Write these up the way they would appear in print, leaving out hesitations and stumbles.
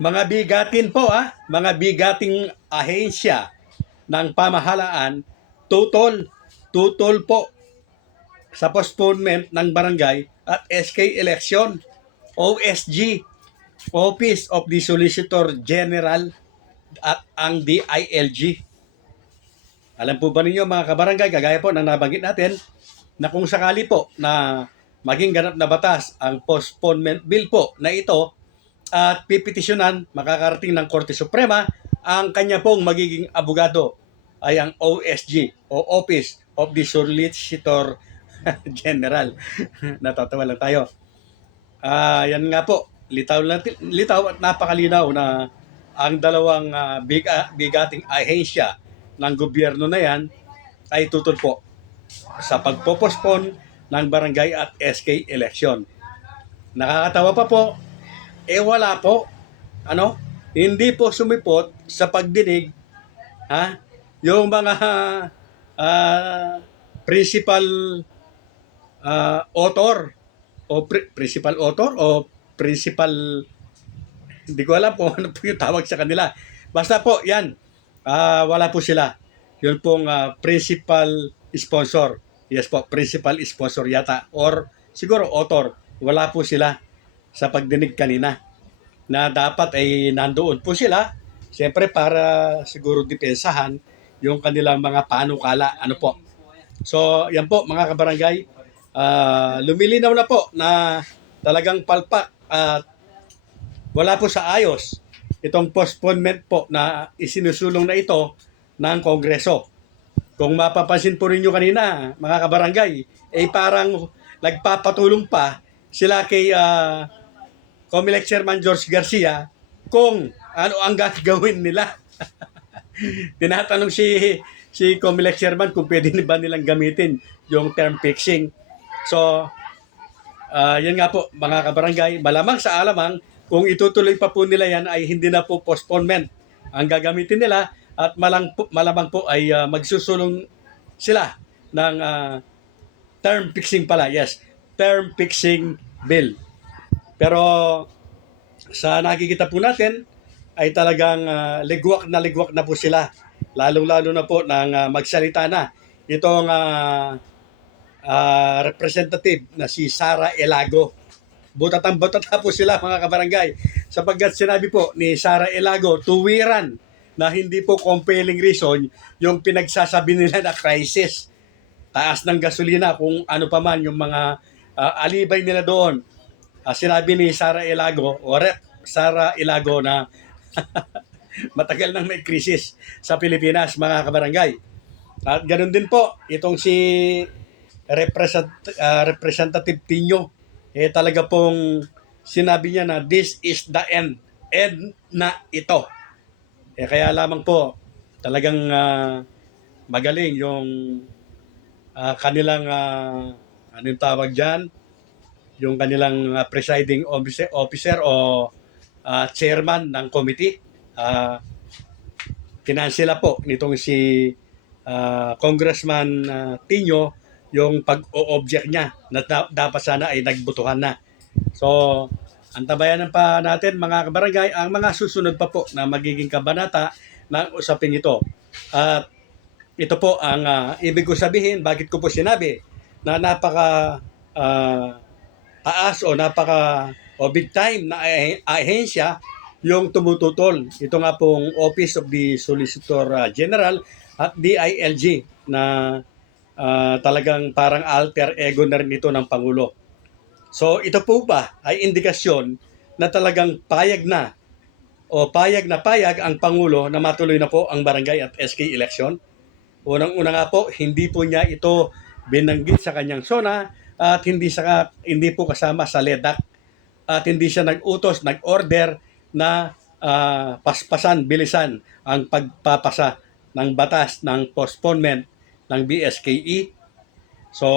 Mga bigatin po mga bigating ahensya ng pamahalaan, tutol po sa postponement ng barangay at SK election, OSG, Office of the Solicitor General at ang DILG. Alam po ba ninyo mga kabarangay, kagaya po ng nabanggit natin, na kung sakali po na maging ganap na batas ang postponement bill po na ito at pipetisyonan, makakarating ng Korte Suprema, ang kanya pong magiging abogado ay ang OSG o Office of the Solicitor General. Natatawa lang tayo. Yan nga po, litaw at napakalinaw na ang dalawang bigating ahensya ng gobyerno na yan ay tutol po sa pagpopospon ng barangay at SK election. Nakakatawa pa po, wala po, hindi po sumipot sa pagdinig, yung mga principal author o principal author o principal, hindi ko alam kung ano po yung tawag sa kanila. Basta po, yan, wala po sila. Yun pong principal sponsor. Yes po, principal sponsor yata. Or siguro author. Wala po sila sa pagdinig kanina. Na dapat ay nandoon po sila. Siyempre para siguro depensahan yung kanilang mga panukala. Ano po. So, yan po mga kabarangay. Lumilinaw na po na talagang palpak at wala po sa ayos itong postponement po na isinusulong na ito ng Kongreso. Kung mapapansin po ninyo kanina, mga kabarangay, parang nagpapatulong pa sila kay Comelec Chairman George Garcia kung ano ang gagawin nila. Tinatanong si Comelec Chairman kung pwede ba nilang gamitin yung term fixing. So, yan nga po mga kabarangay, malamang sa alamang kung itutuloy pa po nila yan ay hindi na po postponement ang gagamitin nila at malamang po ay magsusulong sila ng term fixing pala. Yes, term fixing bill. Pero sa nakikita po natin ay talagang ligwak na po sila. Lalong-lalo na po nang magsalita na itong representative na si Sara Elago. Butatang-butata po sila mga kabarangay. Sapagkat sinabi po ni Sara Elago, tuwiran na hindi po compelling reason yung pinagsasabi nila na crisis. Taas ng gasolina kung ano pa man yung mga alibay nila doon. Sinabi ni Sara Elago, Sara Elago na matagal nang may krisis sa Pilipinas mga kabarangay. At ganun din po, itong si Representative Tino, talaga pong sinabi niya na this is the end. End na ito. Kaya lamang po, talagang magaling yung kanilang, anong tawag dyan? Yung kanilang presiding officer o chairman ng committee. Kinansela po nitong si Congressman Tino yung pag-o-object niya na dapat sana ay nagbutuhan na. So, antabayan pa natin mga kabarangay ang mga susunod pa po na magiging kabanata ng usaping ito. At ito po ang ibig ko sabihin, bakit ko po sinabi na napaka taas o big time na ahensya yung tumututol. Ito nga pong Office of the Solicitor General at DILG na talagang parang alter ego na rin ito ng Pangulo. So ito po ba ay indikasyon na talagang payag na ang Pangulo na matuloy na po ang barangay at SK election? Unang-una nga po, hindi po niya ito binanggit sa kanyang SONA at hindi po kasama sa LEDAC at hindi siya nag-order na paspasan, bilisan ang pagpapasa ng batas ng postponement ng BSKE. So,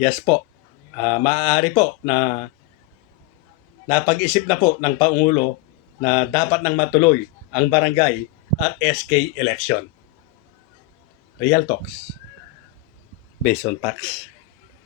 yes po, maaari po na napag-isip na po ng Pangulo na dapat nang matuloy ang barangay at SK election. Real talks based on facts.